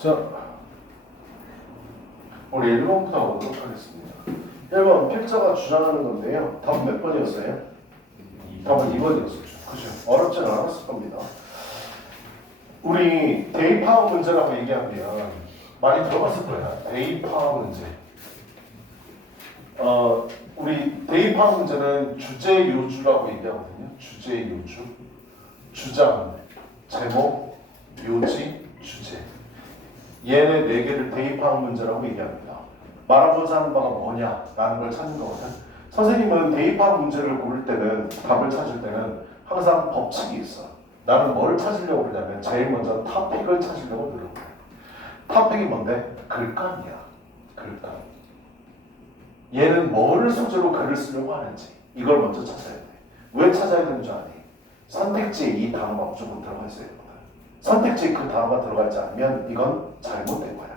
자, 우리 1번부터 가보도록 하겠습니다. 1번, 필자가 주장하는 건데요. 답은 몇 번이었어요? 답은 2번이었어요. 그죠? 어렵진 않았을 겁니다. 우리 대입파워 문제라고 얘기하면 많이 들어봤을 거야. 대입파워 문제. 우리 대입파워 문제는 주제 요주라고 얘기하거든요. 주제 요주. 주장, 제목, 요지, 주제. 얘네 네 개를 대입하는 문제라고 얘기합니다. 말하고자 하는 바가 뭐냐라는 걸 찾는 거거든. 선생님은 대입하는 문제를 고를 때는, 답을 찾을 때는 항상 법칙이 있어. 나는 뭘 찾으려고 그러냐면 제일 먼저 토픽을 찾으려고 노력해. 토픽이 뭔데? 글감이야. 글감. 얘는 뭐를 소재로 글을 쓰려고 하는지 이걸 먼저 찾아야 돼. 왜 찾아야 되는 줄 아니? 선택지에 이 단어가 무조건 들어가 있어야 되거든. 선택지에 그 단어가 들어가지 않으면 이건 잘못된 거야.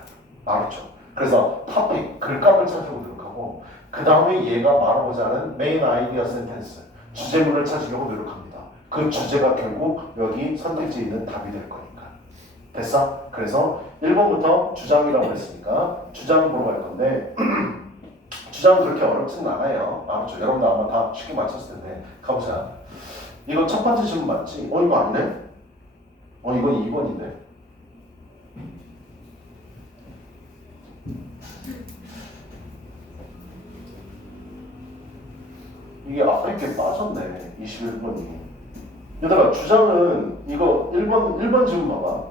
알았죠? 그래서 토픽, 글감을 찾으려고 노력하고 그 다음에 얘가 말하고자 하는 메인 아이디어 센텐스, 주제문을 찾으려고 노력합니다. 그 주제가 결국 여기 선택지에 있는 답이 될 거니까. 됐어? 그래서 1번부터 주장이라고 했으니까 주장을 보러 갈 건데 주장은 그렇게 어렵지는 않아요. 알았죠? 여러분도 아마 다 쉽게 맞췄을 텐데 가보자. 이거 첫 번째 질문 맞지? 이거 아니네? 이건 2번인데. 이게 앞에 게 빠졌네. 21번이. 얘들아, 주장은 이거 1번 질문 봐봐.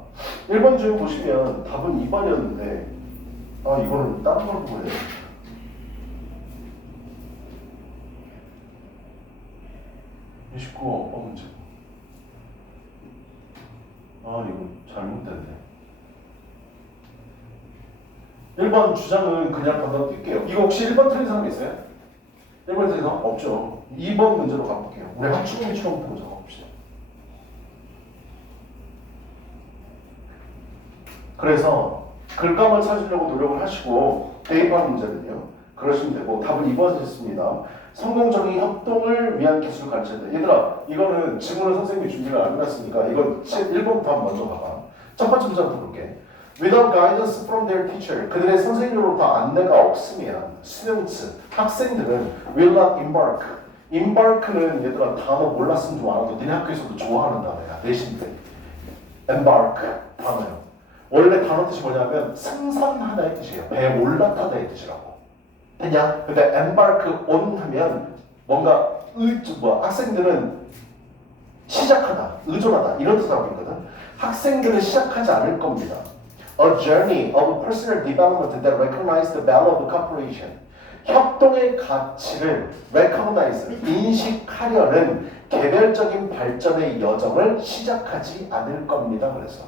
1번 질문 보시면 답은 2번이었는데 이거는 다른 걸 보고 해요. (29번) 문제. 이거 잘못됐네. 1번 주장은 그냥 건너뛸게요. 이거 혹시 1번 틀린 사람 있어요? 1번 틀린 사람? 없죠. 2번 문제로 가볼게요. 우리 한추금이처럼 보고 적어봅시다. 그래서 글감을 찾으려고 노력을 하시고 대입하는 문제는요. 그러시면 되고 답은 2번이었습니다. 성공적인 협동을 위한 기술을 가르쳐야 돼. 얘들아, 이거는 지문을 선생님이 준비를 안 해놨으니까 이건 1번부터 한번 먼저 봐봐. 첫 번째 문제부터 볼게. Without guidance from their teacher, 그들의 선생님으로부터 안내가 없으면 students, 학생들은 will not embark. embark는 얘들아 단어 몰랐으면 좀 알아도 니네 학교에서도 좋아하는 단어야. 내신들. embark 단어요. 원래 단어 뜻이 뭐냐면 승선하다의 뜻이에요. 배에 올라타다의 뜻이라고. 됐냐? 근데 embark on 하면 뭔가 학생들은 시작하다, 의존하다 이런 뜻으로 있거든. 학생들은 시작하지 않을 겁니다. A journey of personal development that recognizes the value of cooperation. 협동의 가치를 recognize, 인식하려는 개별적인 발전의 여정을 시작하지 않을 겁니다. 그래서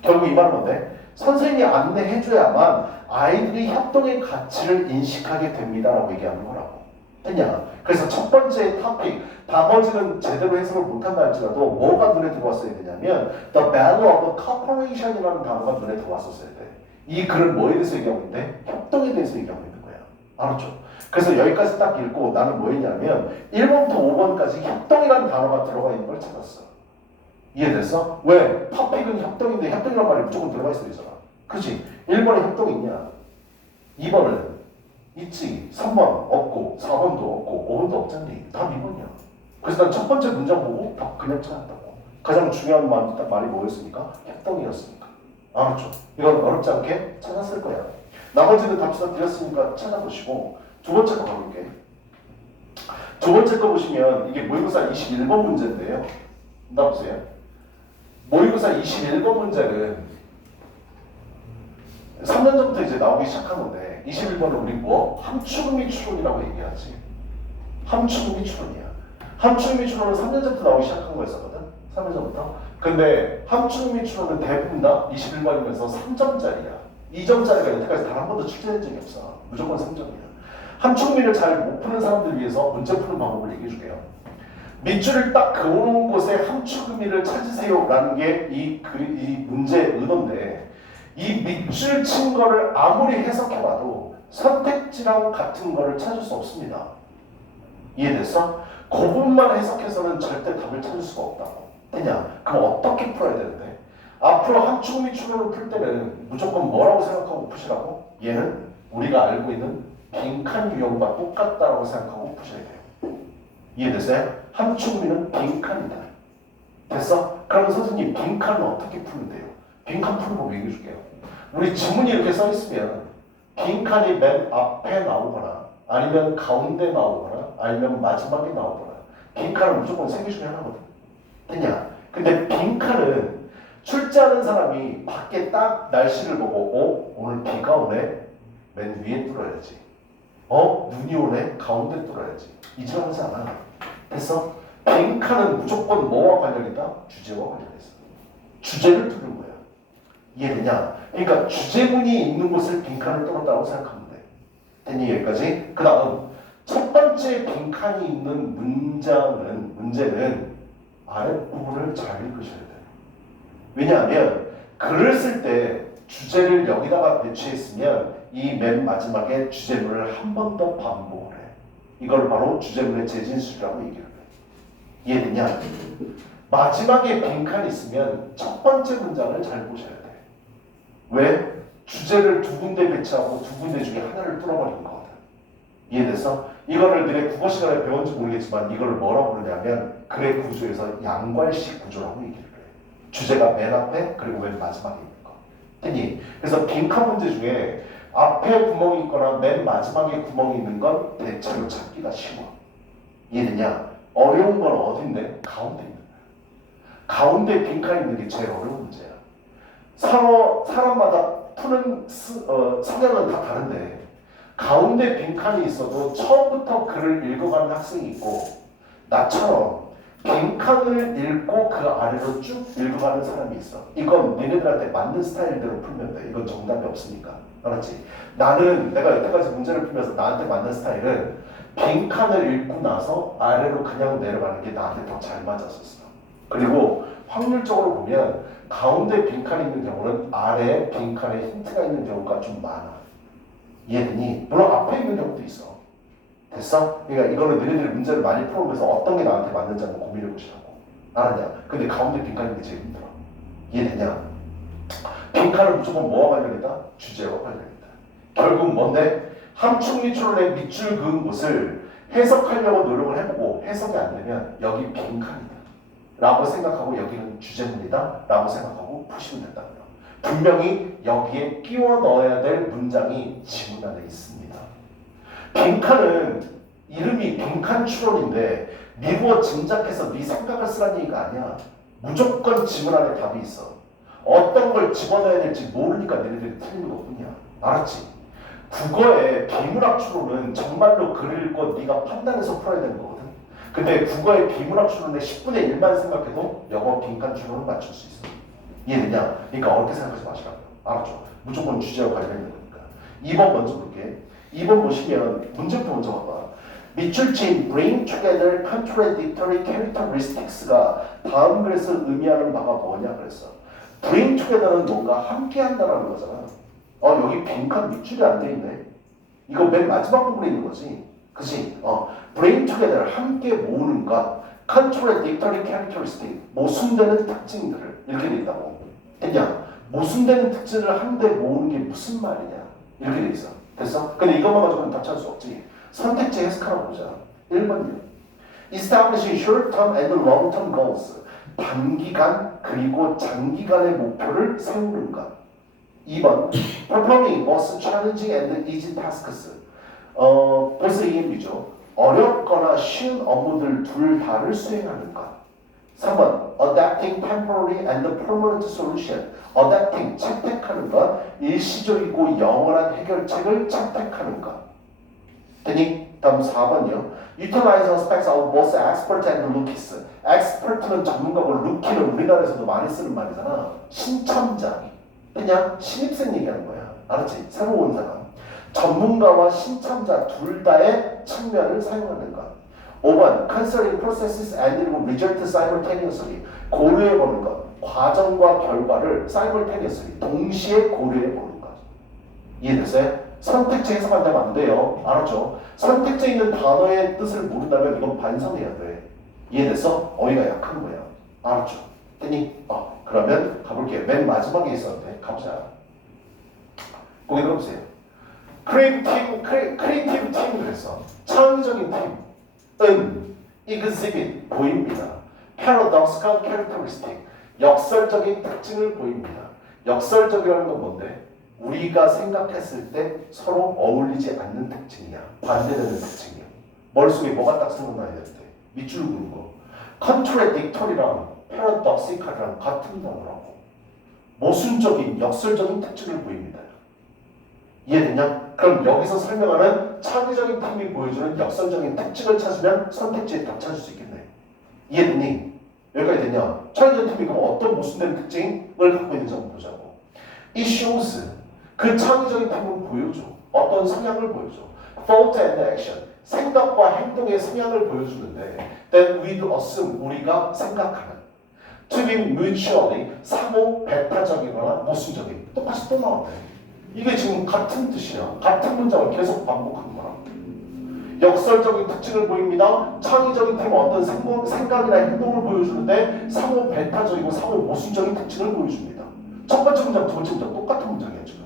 결국 이 말은 뭔데? 선생님이 안내해줘야만 아이들이 협동의 가치를 인식하게 됩니다라고 얘기하는 거라고. 됐냐? 그래서 첫 번째 토픽, 나머지는 제대로 해석을 못한다 할지라도 뭐가 눈에 들어왔어야 되냐면 The value of cooperation이라는 단어가 눈에 들어왔었어야 돼. 이 글은 뭐에 대해서 얘기하고 있는데? 협동에 대해서 얘기하고 있는 거야. 알았죠? 그래서 여기까지 딱 읽고 나는 뭐 했냐면 1번부터 5번까지 협동이라는 단어가 들어가 있는 걸 찾았어. 이해됐어? 왜? 토픽은 협동인데 협동이란 말이 무조건 들어가 있어야 되잖아. 그치? 1번에 협동이 있냐? 2번은 있지. 3번 없고 4번도 없고 5번도 없잖니. 답 2번이야. 그래서 난 첫 번째 문장 보고 답 그냥 찾았다고. 가장 중요한 말이 뭐였습니까? 협동이었으니까. 알았죠? 이건 어렵지 않게 찾았을 거야. 나머지는 답 드렸으니까 찾아보시고 두 번째 거 가볼게. 두 번째 거 보시면 이게 모의고사 21번 문제인데요. 나보세요. 모의고사 21번 문제는 3년 전부터 이제 나오기 시작한 건데 21번은 우리 뭐? 함축음이 추론이라고 얘기하지. 함축음이 추론이야. 함축음이 추론은 3년 전부터 나오기 시작한 거였었거든. 3년 전부터. 근데 함축음이 추론은 대부분 다 21번이면서 3점짜리야. 2점짜리가 여태까지 단 한 번도 출제된 적이 없어. 무조건 3점이야. 함축음이를 잘 못 푸는 사람들 위해서 문제 푸는 방법을 얘기해 줄게요. 밑줄을 딱 그어놓은 곳에 함축음이를 찾으세요라는 게 이 문제의 의도인데 이 밑줄 친 거를 아무리 해석해봐도 선택지랑 같은 거를 찾을 수 없습니다. 이해됐어? 그 부분만 해석해서는 절대 답을 찾을 수가 없다고. 됐냐? 그럼 어떻게 풀어야 되는데? 앞으로 함축 및 추론을 풀 때는 무조건 뭐라고 생각하고 푸시라고? 얘는 우리가 알고 있는 빈칸 유형과 똑같다라고 생각하고 푸셔야 돼요. 이해됐어요? 함축미는 빈칸이다. 됐어? 그러면 선생님 빈칸은 어떻게 푸는데요? 빈칸 푸는 법 얘기해줄게요. 우리 지문이 이렇게 써있으면 빈칸이 맨 앞에 나오거나 아니면 가운데 나오거나 아니면 마지막에 나오거나 빈칸은 무조건 세 개 중에 하나거든. 됐냐? 근데 빈칸은 출제하는 사람이 밖에 딱 날씨를 보고 오늘 비가 오네? 맨 위에 뚫어야지. 눈이 오네? 가운데 뚫어야지. 이처럼 하지 않아. 됐어? 빈칸은 무조건 뭐와 관련이다? 주제와 관련해서. 주제를 뚫는 거야. 이해되냐? 그러니까 주제문이 있는 곳을 빈칸을 뚫었다고 생각하면 돼. 됐니? 여기까지? 그 다음 첫 번째 빈칸이 있는 문제는 아랫부분을 잘 읽으셔야 돼요. 왜냐하면 글을 쓸 때 주제를 여기다가 배치했으면 이 맨 마지막에 주제문을 한 번 더 반복을 해. 이걸 바로 주제문의 재진술이라고 얘기를 해. 이해되냐? 마지막에 빈칸이 있으면 첫 번째 문장을 잘 보셔야 돼. 왜? 주제를 두 군데 배치하고 두 군데 중에 하나를 뚫어버린 거거든. 이해됐어? 이거를 너네 국어 시간에 배웠는지 모르겠지만 이걸 뭐라고 부르냐면 글의 구조에서 양괄식 구조라고 얘기를 해. 주제가 맨 앞에 그리고 맨 마지막에 있는 거. 됐니? 그래서 빈칸 문제 중에 앞에 구멍이 있거나 맨 마지막에 구멍이 있는 건 대체로 찾기가 쉬워. 이해되냐? 어려운 건 어딘데? 가운데 있는 거야. 가운데 빈칸 있는 게 제일 어려운 문제야. 사람마다 푸는 성향은 다 다른데 가운데 빈칸이 있어도 처음부터 글을 읽어가는 학생이 있고 나처럼 빈칸을 읽고 그 아래로 쭉 읽어가는 사람이 있어. 이건 니네들한테 맞는 스타일대로 풀면 돼. 이건 정답이 없으니까. 알았지? 내가 여태까지 문제를 풀면서 나한테 맞는 스타일은 빈칸을 읽고 나서 아래로 그냥 내려가는 게 나한테 더 잘 맞았었어. 그리고 확률적으로 보면 가운데 빈칸이 있는 경우는 아래에 빈칸에 힌트가 있는 경우가 좀 많아. 이해되니? 물론 앞에 있는 경우도 있어. 됐어? 그러니까 이거는 너희들이 문제를 많이 풀어보면서 어떤 게 나한테 맞는지 한번 고민해보시라고. 알았냐? 근데 가운데 빈칸 있는 게 제일 힘들어. 이해되냐? 빈칸은 무조건 뭐와 관련이다? 주제와 관련이다. 결국 뭔데? 함축 및 추론의 밑줄 그은 곳을 해석하려고 노력을 해보고 해석이 안 되면 여기 빈칸이다 라고 생각하고 여기는 주제문이다 라고 생각하고 푸시면 된다고요. 분명히 여기에 끼워 넣어야 될 문장이 지문 안에 있습니다. 빈칸은 이름이 빈칸 추론인데 미루어 짐작해서 네 생각을 쓰라는 얘기가 아니야. 무조건 지문 안에 답이 있어. 어떤 걸 집어넣어야 될지 모르니까 너희들이 틀린 것뿐이야. 알았지? 국어의 비문학 추론은 정말로 글을 읽고 네가 판단해서 풀어야 되는 거거든. 근데 국어의 비문학 추론의 10분의 1만 생각해도 영어 빈칸 추론은 맞출 수 있어. 이해되냐? 그러니까 어렵게 생각하지 마시라고. 알았죠? 무조건 주제와 관련된 거니까. 2번 먼저 볼게. 2번 보시면 문제부터 먼저 봐봐. 밑줄친 bring together contradictory characteristics가 다음 글에서 의미하는 바가 뭐냐 그랬어. bring together는 뭔가 함께 한다라는 거잖아. 여기 빈칸 밑줄이 안 돼 있네. 이거 맨 마지막 부분에 있는 거지. 그치? bring together 함께 모으는 것, contradictory characteristic 모순되는 특징들을 이렇게 돼 있다고. 됐냐? 모순되는 특징을 한데 모으는 게 무슨 말이냐? 이렇게 돼 있어. 됐어? 근데 이것만 가지고는 답 찾을 수 없지. 선택지 해석하라고 보자. 1번이요. Establishing short-term and long-term goals. 단기간 그리고 장기간의 목표를 세우는 것. 2번. Performing both challenging and easy tasks. 벌써 EMB죠. 어렵거나 쉬운 업무들 둘 다를 수행하는 것. 3번. Adapting temporary and permanent solution. Adapting, 채택하는 것. 일시적이고 영원한 해결책을 채택하는 것. 되니? 다음 4번이요. Utilize aspects of both expert and rookies. expert는 전문가고 rookie는 우리나라에서도 많이 쓰는 말이잖아. 신참자. 그냥 신입생 얘기하는 거야. 알았지? 새로 온 사람. 전문가와 신참자 둘 다의 측면을 사용하는 것. 5번. Considering processes and result simultaneously. 고려해보는 것. 과정과 결과를 simultaneously. 동시에 고려해보는 것. 이해됐어요? 선택지 해석한다면 안 돼요. 알았죠? 선택지에 있는 단어의 뜻을 모른다면 이건 반성해야 돼. 이해됐어? 어휘가 약한 거야. 알았죠? 됐니? 그러면 가볼게요. 맨 마지막에 있었는데 가보자. 보기 들어보세요. 크리에이티브 팀 그래서 창의적인 팀은 exhibit 보입니다. paradoxical characteristic 역설적인 특징을 보입니다. 역설적이라는 건 뭔데? 우리가 생각했을 때 서로 어울리지 않는 특징이야. 반대되는 특징이야. 머릿속에 뭐가 딱 생각나야 되는데 밑줄 그는 거. contradictory랑 paradoxical이랑 같은 단어라고. 모순적인 역설적인 특징을 보입니다. 이해되냐? 그럼 여기서 설명하는 창의적인 팀이 보여주는 역설적인 특징을 찾으면 선택지에 답 찾을 수 있겠네. 이해되니? 여기까지 되냐? 창의적인 팀이 그럼 어떤 모순된 특징을 갖고 있는지 한번 보자고. 이 shows 그 창의적인 팀은 보여줘. 어떤 성향을 보여줘. thought and action 생각과 행동의 성향을 보여주는데 then we assume 우리가 생각하는 to be mutually 상호 배타적이거나 모순적인 똑같이 또 나왔네. 이게 지금 같은 뜻이야. 같은 문장을 계속 반복한 거야. 역설적인 특징을 보입니다. 창의적인 팀은 어떤 생각이나 행동을 보여주는데 상호 배타적이고 상호 모순적인 특징을 보여줍니다. 첫 번째 문장, 두 번째 문장 똑같은 문장이야 지금.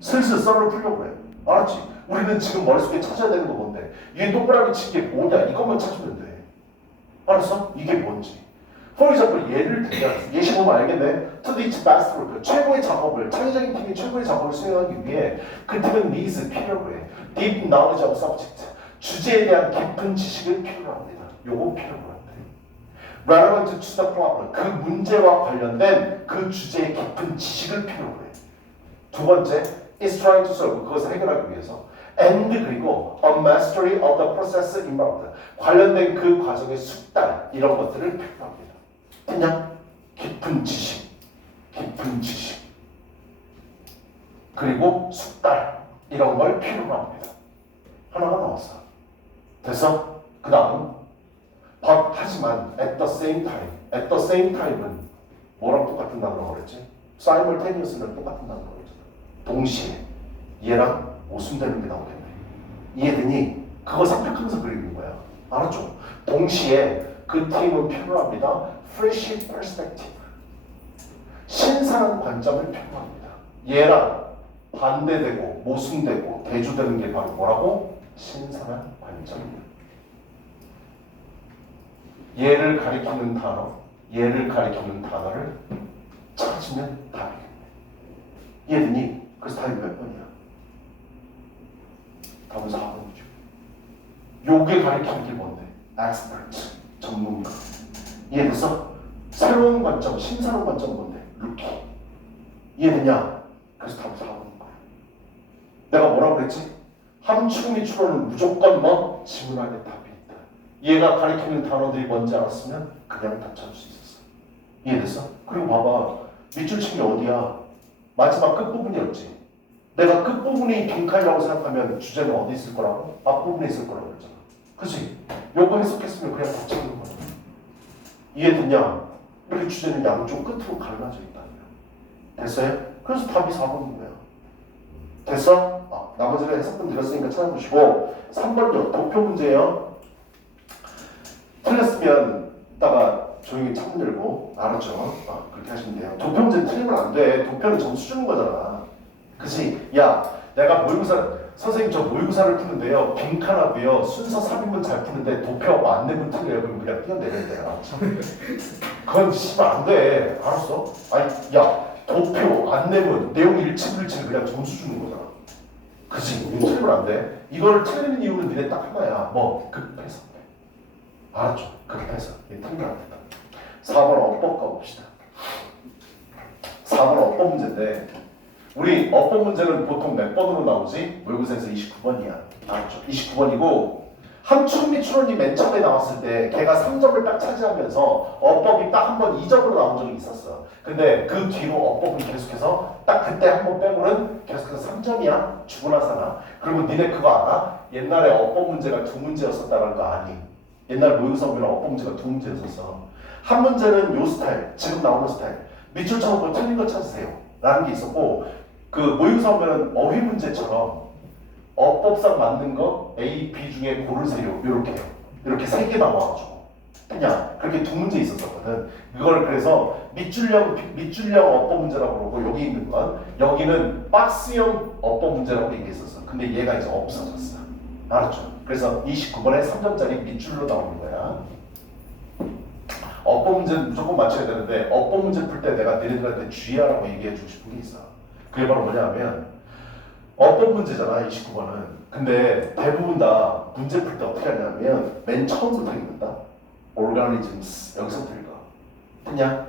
슬슬 썰을 풀려고 해. 알았지? 우리는 지금 머릿속에 찾아야 되는 거 뭔데? 이게 동그라미 친 게 뭐냐? 이것만 찾으면 돼. 알았어? 이게 뭔지. For example, 예를 들면 예시 보면 알겠네. To the best work, 최고의 작업을 창의적인 팀이 최고의 작업을 수행하기 위해 그 팀은 needs 필요로 해. Deep knowledge of subject, 주제에 대한 깊은 지식을 필요로 합니다. 요거 필요로 한대. Relevant to the problem, 그 문제와 관련된 그 주제의 깊은 지식을 필요로 해. 두 번째, is trying to solve, 그것을 해결하기 위해서. And 그리고 a mastery of the process involved, 관련된 그 과정의 숙달 이런 것들을 필요로 합니다. 그냥 깊은 지식, 그리고 숙달 이런 걸 필요로 합니다. 하나가 나왔어. 됐어? 그 다음 but 하지만 at the same time은 뭐랑 똑같은 단어라고 그랬지? simultaneous는 똑같은 단어라고 그랬잖아. 동시에 얘랑 모순되는 게 나오겠네. 이해되니? 그거 생각하면서 그리는 거야. 알았죠? 동시에 그 팀은 필요합니다. fresh perspective, 신선한 관점을 필요합니다. 얘랑 반대되고 모순되고 대조되는 게 바로 뭐라고? 신선한 관점입니다. 얘를 가리키는 단어를 찾으면 답이겠네. 이해되니? 그래서 답이 몇 번이야? 답은 4번이죠. 요게 가리키는 게 뭔데? expert, 전문가. 이해됐어? 새로운 관점, 신선한 관점 뭔데? 루키. 이해되냐? 그래서 답은 4번인 거야. 내가 뭐라고 그랬지? 함축미 추론은 무조건 뭐? 지문안에 답이 있다. 얘가 가리키는 단어들이 뭔지 알았으면 그냥 답 찾을 수 있었어. 이해됐어? 그리고 봐봐. 밑줄 친 게 어디야? 마지막 끝부분이었지. 내가 끝부분이 빈칸이라고 생각하면 주제는 어디 있을 거라고? 앞부분에 있을 거라고 그랬잖아. 그치? 요거 해석했으면 그냥 답 찾는 거야. 이해됐냐? 이렇게 주제는 양쪽 끝으로 갈라져 있다는 거야. 됐어요? 그래서 답이 4번인 거야. 됐어? 나머지는 해석문 드렸으니까 찾아보시고 3번요. 도표 문제예요. 틀렸으면 이따가 조용히 창문 열고 알았죠? 그렇게 하시면 돼요. 도표 문제는 틀리면 안 돼. 도표는 점수 주는 거잖아. 그치? 야, 내가 모의고사 선생님 저 모의고사를 푸는데요. 빈칸하고요. 순서 삽입문 잘 푸는데 도표하고 안내문 틀려요. 그럼 그냥 뛰어내려야 돼. 알았죠? 그건 씨발 안 돼. 알았어? 아니, 야, 도표, 안내문, 내용 일치불일치를 그냥 점수 주는 거잖아. 그치? 이거 틀리면 안 돼. 이걸 틀리는 이유는 니네 딱 하나야. 뭐? 급해서. 알았죠? 급해서. 얘 틀리면 안 된다. 4번 어법 가봅시다. 4번 어법 문제인데 우리 어법 문제는 보통 몇 번으로 나오지? 모의고사에서 29번이야. 알았죠? 29번이고 함축미 추론이 맨 처음에 나왔을 때 걔가 3점을 딱 차지하면서 어법이 딱 한 번 2점으로 나온 적이 있었어. 근데 그 뒤로 어법은 계속해서 딱 그때 한 번 빼고는 계속해서 3점이야. 죽으나 사나. 그리고 니네 그거 알아? 옛날에 어법 문제가 2문제였었다는 거 아니? 옛날 모의고사 보면 어법 문제가 2문제였었어. 한 문제는 요 스타일, 지금 나오는 스타일. 밑줄 쳐놓고 틀린 거 찾으세요. 라는 게 있었고 그 모의고사 보면 어휘 문제처럼 어법상 맞는 거 A, B 중에 고르세요. 이렇게 세 개 나와가지고 그냥 그렇게 두 문제 있었거든. 그걸 그래서 밑줄형 어법 문제라고 그러고 여기 있는 건 여기는 박스형 어법 문제라고 얘기했었어. 근데 얘가 이제 없어졌어. 알았죠? 그래서 29번에 3점짜리 밑줄로 나오는 거야. 어법 문제는 무조건 맞춰야 되는데 어법 문제 풀 때 내가 너희들한테 주의하라고 얘기해 주고 싶은 게 있어. 그게 바로 뭐냐면 어법 문제잖아 29번은. 근데 대부분 다 문제 풀 때 어떻게 하냐면 맨 처음부터 읽는다. organisms 여기서부터 읽어. 그냥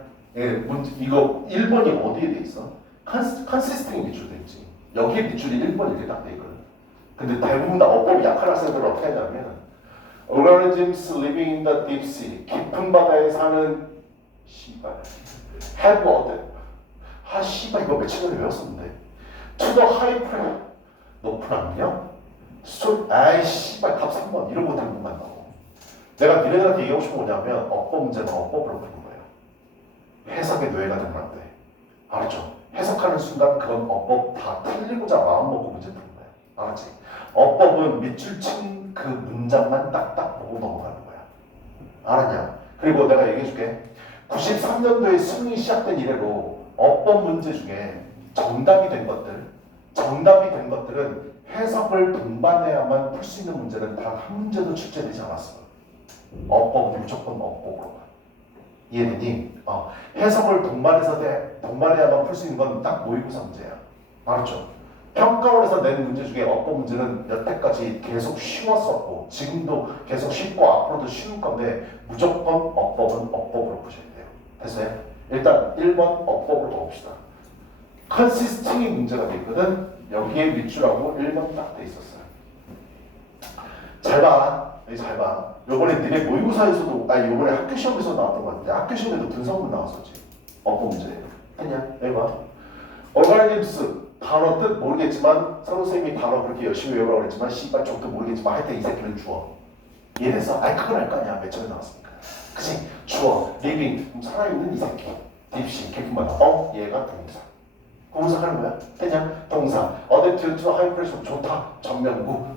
이거 1번이 어디에 돼 있어? consisting 밑줄 돼 있지. 여기에 밑줄이 1번 이렇게 딱 돼 있거든. 근데 대부분 다 어법이 약한 학생들은 어떻게 하냐면 organisms living in the deep sea 깊은 바다에 사는 씨발 have a 씨발 이거 며칠 전에 외웠었는데 to the high pressure 높은 압력 아이 씨발 답 3번 이런 거 들고 만나고 내가 니네들한테 얘기하고 싶은 거 뭐냐면 어법 문제는 어법으로 푸는 거예요. 해석의 노예가 되면 안 돼. 알았죠? 해석하는 순간 그건 어법 다 틀리고자 마음먹고 문제 푸는 거야. 알았지? 어법은 밑줄 친 그 문장만 딱딱 보고 넘어가는 거야. 알았냐? 그리고 내가 얘기해줄게. 93년도에 수능이 시작된 이래로 어법 문제 중에 정답이 된 것들은 해석을 동반해야만 풀 수 있는 문제는 단 한 문제도 출제되지 않았어. 어법은 무조건 어법으로만. 이해되니? 해석을 동반해야만 풀 수 있는 건 딱 모의고사 문제야. 알았죠? 평가원에서 낸 문제 중에 어법 문제는 여태까지 계속 쉬웠었고 지금도 계속 쉽고 앞으로도 쉬울 건데 무조건 어법은 어법으로 푸셔야 돼요. 됐어요? 일단 1번 어법으로 가봅시다. 컨시스팅이 문제가 돼 있거든. 여기에 밑줄하고 1번 딱 돼 있었어요. 잘 봐. 여기 잘 봐. 요번에 니네 모의고사에서도 요번에 학교 시험에서 나왔던 것 같은데 학교 시험에도 분석문 나왔었지. 어법 문제. 했냐? 여기 봐. organisms 단어 뜻 모르겠지만 선생님이 단어 그렇게 열심히 외우라고 그랬지만 씨발 쪽도 모르겠지만 하여튼 이 새끼는 주어. 이해돼서? 그건 알 거 아니야. 몇 점에 나왔으니까. 그치? 주어, living, 살아있는 이 새끼. 딥시, 깊은 바다. 얘가 동사. 공사하는 거야. 그냥 동사. adaptive to high pressure. 좋다. 전면구.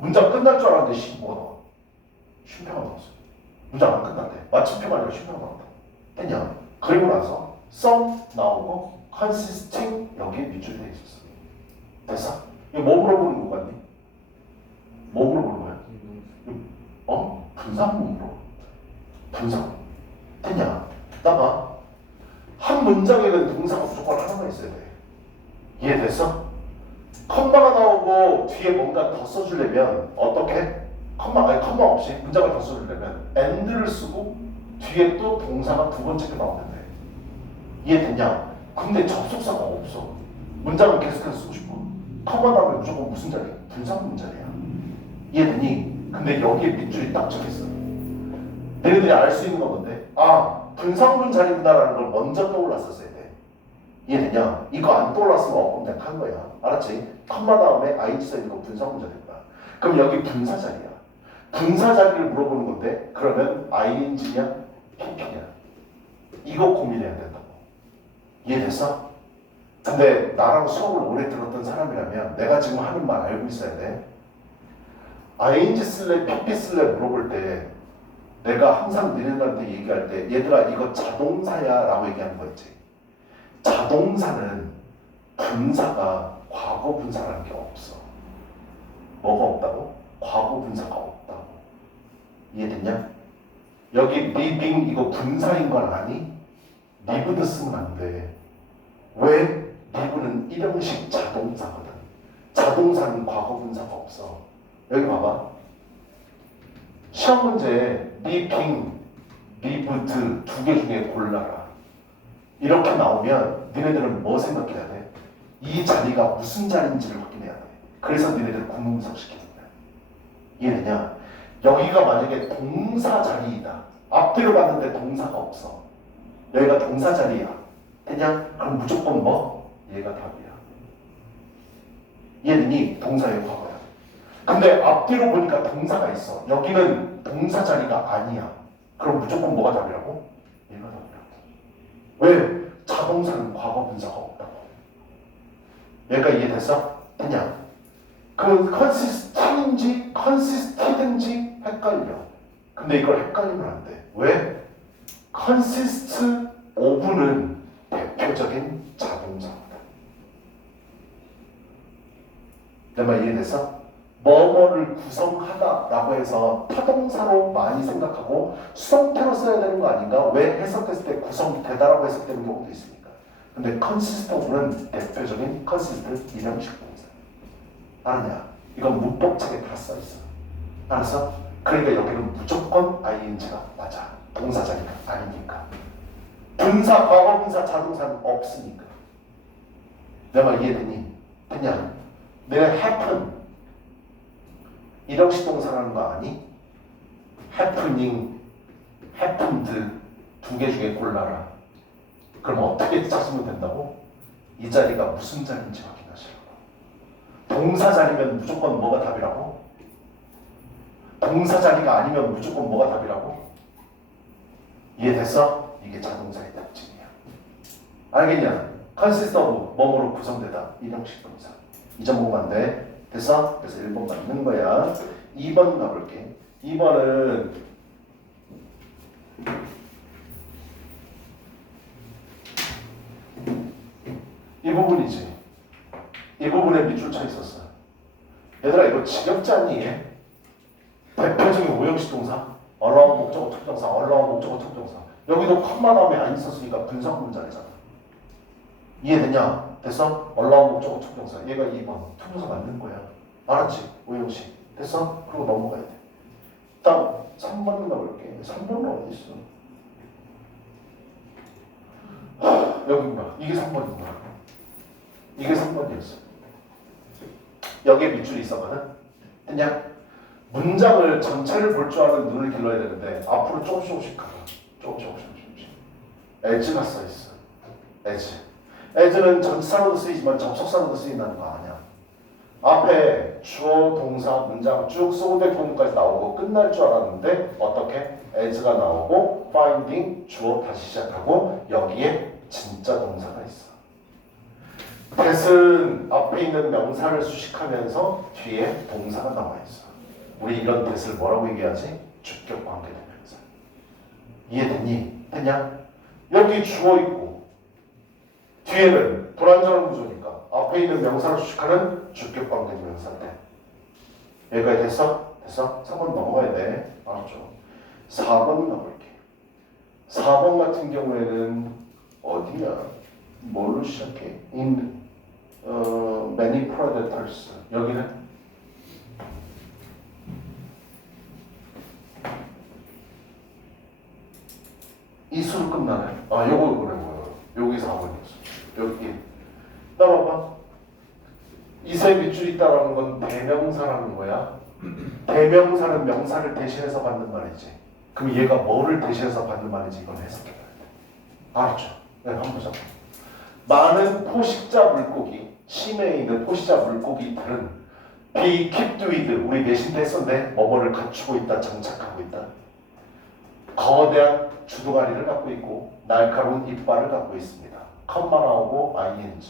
문장 끝날 줄 알았는데 뭐가 나와? 쉼표가 나왔어. 문장 안 끝났대. 마침표가 아니라 쉼표가 나왔다. 그냥 그리고 나서 some 나오고 consisting 여기에 밑줄이 돼 있었어. 됐어? 이거 뭐 물어보는 거 같니? 뭐 물어보는 거야? 분사문으로. 분사. 됐냐? 나봐. 한 문장에는 동사가 무조건 하나만 있어야 돼. 이해됐어? 컴마가 나오고 뒤에 뭔가 더 써주려면 어떻게? 컴마 없이 문장을 더 써주려면 and를 쓰고 뒤에 또 동사가 두 번째 게 나오면 돼. 이해됐냐? 근데 접속사가 없어. 문장을 계속해서 쓰고 싶어. 컴마 다음에 무조건 무슨 자리야? 분사문 자리야. 이해되니? 근데 여기에 밑줄이 딱 적혔어. 너희들이 알 수 있는 건 뭔데? 분사문 자리구나라는 걸 먼저 떠올랐었어야 돼. 이해되냐? 이거 안 떠올랐으면 어법 약한 거야. 알았지? 컴마 다음에 ing 써있는 거 분사문 자리구나. 그럼 여기 분사 자리야. 분사 자리를 물어보는 건데 그러면 ing냐? pp냐? 이거 고민해야 된다고. 이해됐어? 근데 나랑 수업을 오래 들었던 사람이라면 내가 지금 하는 말 알고 있어야 돼. ing 쓸래 pp 쓸래 물어볼 때 내가 항상 너희들한테 얘기할 때 얘들아 이거 자동사야 라고 얘기하는 거 있지. 자동사는 분사가 과거 분사라는 게 없어. 뭐가 없다고? 과거 분사가 없다고. 이해됐냐? 여기 living 이거 분사인 건 아니? lived 쓰면 안 돼. 왜? live는 일형식 자동사거든. 자동사는 과거 분사가 없어. 여기 봐봐. 시험 문제에 living, lived 두 개 중에 골라라. 이렇게 나오면 니네들은 뭐 생각해야 돼? 이 자리가 무슨 자리인지를 확인해야 돼. 그래서 니네들 구문분석시키는 거야. 이해되냐? 여기가 만약에 동사 자리이다. 앞뒤로 봤는데 동사가 없어. 여기가 동사 자리야. 그냥 그럼 무조건 뭐? 얘가 답이야. 이해되니? 동사의 과거야. 근데 앞뒤로 보니까 동사가 있어. 여기는 동사 자리가 아니야. 그럼 무조건 뭐가 답이라고? 얘가 답이라고. 왜? 자동사는 과거 분사가 없다고. 얘가 이해됐어? 그냥 그 consist인지 consisted인지 헷갈려. 근데 이걸 헷갈리면 안 돼. 왜? consist of는 대표적인 자동사입니다. 내 말 이해됐어? 뭐뭐를 구성하다라고 해서 타동사로 많이 생각하고 수동태로 써야 되는 거 아닌가? 왜 해석했을 때 구성되다라고 해석되는 경우도 있으니까. 근데 consist of는 대표적인 consist 이형식 동사. 아니야. 이건 문법책에 다 써있어. 알았어? 그러니까 여기는 무조건 ing가 맞아. 동사자니까 아니니까. 분사, 과거분사, 자동사는 없으니까. 내 말 이해되니? 됐냐? 내가 happen 이형식 동사라는 거 아니? happening, happened 두 개 중에 골라라. 그럼 어떻게 찾으면 된다고? 이 자리가 무슨 자리인지 확인하시라고. 동사 자리면 무조건 뭐가 답이라고? 동사 자리가 아니면 무조건 뭐가 답이라고? 이해됐어? 이게 자동사의 특징이야. 알겠냐? consist of 뭐뭐로 구성되다. 이형식 동사. 이 점 보면 안 돼. 됐어? 그래서 1번 맞는 거야. 2번 가볼게. 2번은 이 부분이지. 이 부분에 밑줄 쳐 있었어. 얘들아 이거 지겹지 않니? 대표적인 오형식 동사. 얼라운 목적어 특정사, 얼라운 목적어 특정사. 여기도 컴마 다음에 안 있었으니까 분석 문장이잖아. 이해되냐? 됐어? 얼라운 목적어 특정사. 얘가 2번. 특정사 맞는 거야. 알았지? 오형식. 됐어? 그리고 넘어가야 돼. 다음 3번 가볼게. 3번은 어디 있어? 여기구나. 이게 3번이구나. 이게 3번이었어. 여기에 밑줄이 있었거든? 됐냐? 문장을 전체를 볼 줄 아는 눈을 길러야 되는데 앞으로 조금씩 가봐. 조금씩. as가 써있어. as는 전치사로도 쓰이지만 접속사로도 쓰인다는 거 아니야. 앞에 주어, 동사, 문장 쭉 소백 부분까지 나오고 끝날 줄 알았는데 어떻게? as가 나오고 finding, 주어 다시 시작하고 여기에 진짜 동사가 있어. that은 앞에 있는 명사를 수식하면서 뒤에 동사가 나와 있어. 우리 이런 that을 뭐라고 얘기하지? 주격 관계대명사. 이해됐니? 됐냐? 여기 주어 있고 뒤에는 불완전한 구조니까 앞에 있는 명사를 수식하는 주격 관계대명사인데 여기까지 됐어? 됐어? 3번 넘어가야 돼. 알았죠? 4번 가볼게. 4번 같은 경우에는 어디야? 뭘로 시작해? many predators. 여기는 이수로 끝나네. 아, 요거 그래 뭐야? 여기 4번이었어. 여기. 따라봐. 이세 밑줄이 있다라는 건 대명사라는 거야. 대명사는 명사를 대신해서 받는 말이지. 그럼 얘가 뭐를 대신해서 받는 말인지 이건 해석해야 돼. 알았죠? 네, 한번 보자. 많은 포식자 물고기, 심해에 있는 포식자 물고기들은 be kept with, 우리 내신도 했었는데 뭐뭐를 갖추고 있다, 정착하고 있다. 거대한 주둥아리를 갖고 있고 날카로운 이빨을 갖고 있습니다. 컴마 나오고 ing.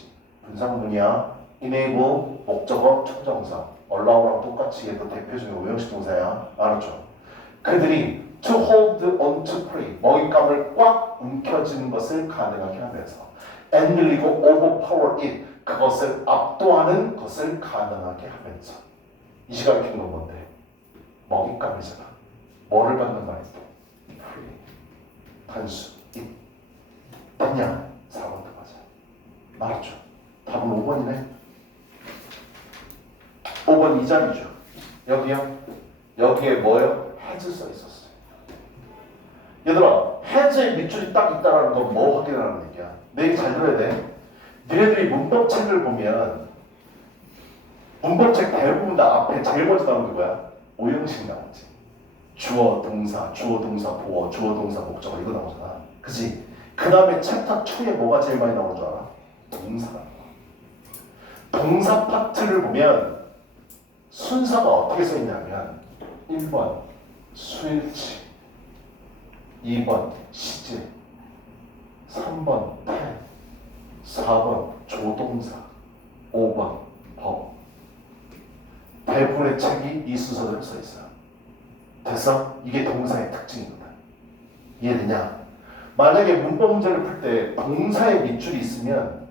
분사문이야. enable, 목적어, 촉정사. allow랑 똑같이 얘도 대표적인 오형식 동사야. 알았죠? 그들이 to hold on to prey, 먹잇감을 꽉 움켜쥐는 것을 가능하게 하면서 and 그리고 overpower it, 그것을 압도하는 것을 가능하게 하면서. 이 시간에 키운 건 뭔데? 먹잇감이잖아. 뭐를 갖는 말인데? prey. 단수. it. 됐냐? 4번도 맞아. 알았죠? 답은 5번이네. 5번 이 자리죠. 여기요? 여기에 뭐요? has 써 있었어요. 얘들아, has의 밑줄이 딱 있다는 건 뭐 확인하는 얘기야? 내 얘기 잘 들어야 돼. 너희들이 문법책을 보면 문법책 대부분 다 앞에 제일 먼저 나오는 게 뭐야? 오형식 나오지. 주어, 동사, 보어, 주어, 동사, 목적어 이거 나오잖아. 그치? 그 다음에 챕터 2에 뭐가 제일 많이 나오는 줄 알아? 동사가. 동사 파트를 보면 순서가 어떻게 써있냐면 1번 수일치, 2번 시제, 3번 태, 4번 조동사, 5번 법. 대부분의 책이 이 순서대로 써있어요. 됐어? 이게 동사의 특징이거든. 이해되냐? 만약에 문법 문제를 풀 때 동사의 밑줄이 있으면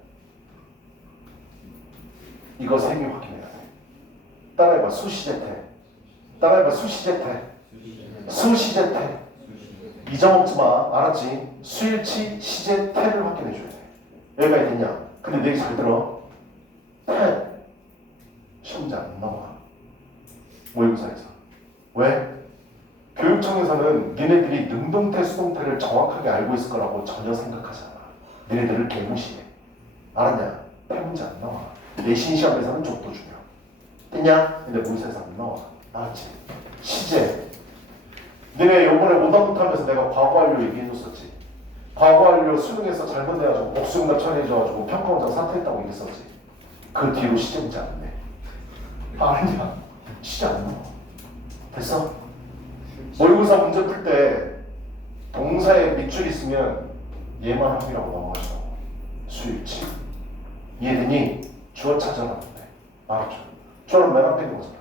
이거 세 개 확인해야 돼. 따라해봐. 수시제태. 따라해봐. 수시제태. 수시제태. 잊어먹지 마. 알았지? 수일치, 시제, 태를 확인해줘야 돼. 여기가 있냐? 근데 내 얘기 잘 들어. 태. 시험자 안 나와. 모의고사에서. 왜? 교육청에서는 니네들이 능동태, 수동태를 정확하게 알고 있을 거라고 전혀 생각하지 않아. 니네들을 개무시해. 알았냐? 태 문제 안 나와. 내신 시험에서는 족도 중요. 됐냐? 근데 모의고사에서 안 나와. 알았지? 시제. 니네 요번에 오답부터 하면서 내가 과거완료 얘기해줬었지. 과거완료 수능에서 잘못해가지고 복수응답 처리해줘가지고 평가원장 사퇴했다고 얘기했었지. 그 뒤로 시제 문제 안 내. 아니야. 시제 안 나와. 됐어? 모의고사 문제 풀 때 동사에 밑줄 있으면 얘만 확인하고 넘어가시라고. 수일치. 이해되니? 주어 찾아라. 알았죠? 주어는 맨 앞에 있는 거잖아.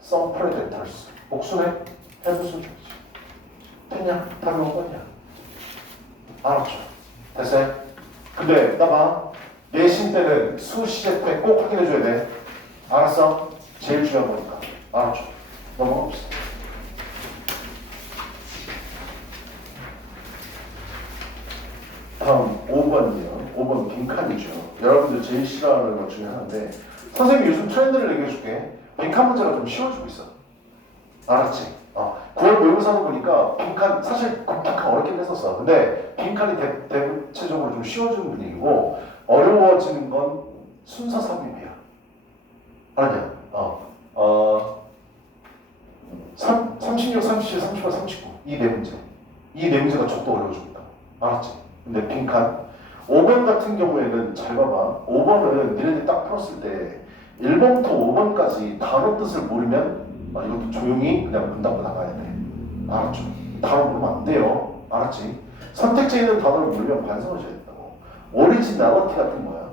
Some predators. 복수네? 해부수 줘야지. 됐냐? 답이 5번이야. 알았죠? 됐어요? 근데 나봐. 내신 때는 수시제 때 꼭 확인해줘야 돼. 알았어? 제일 중요한 거니까. 알았죠? 넘어갑시다. 다음 5번이요. 5번 빈칸이죠. 여러분들 제일 싫어하는 것 중에 하나인데 선생님이 요즘 트렌드를 얘기해줄게. 빈칸 문제가 좀 쉬워지고 있어. 알았지? 9월 모의고사는 보니까 빈칸, 사실 빈칸 어렵긴 했었어. 근데 빈칸이 대체적으로 좀 쉬워지는 분위기고 어려워지는 건 순서 삽입이야. 알았냐? 36, 37, 38, 39. 이 네 문제. 이 네 문제가 족도 어려워지고 있다. 알았지? 근데 빈칸 5번 같은 경우에는 잘 봐봐. 5번은 니네들이 딱 풀었을 때 1번부터 5번까지 단어 뜻을 모르면 이것도 조용히 그냥 문 닫고 나가야 돼. 알았죠? 단어 모르면 안 돼요. 알았지? 선택지에 있는 단어를 모르면 반성을 해야 된다고. 오리지널리티 같은 거야.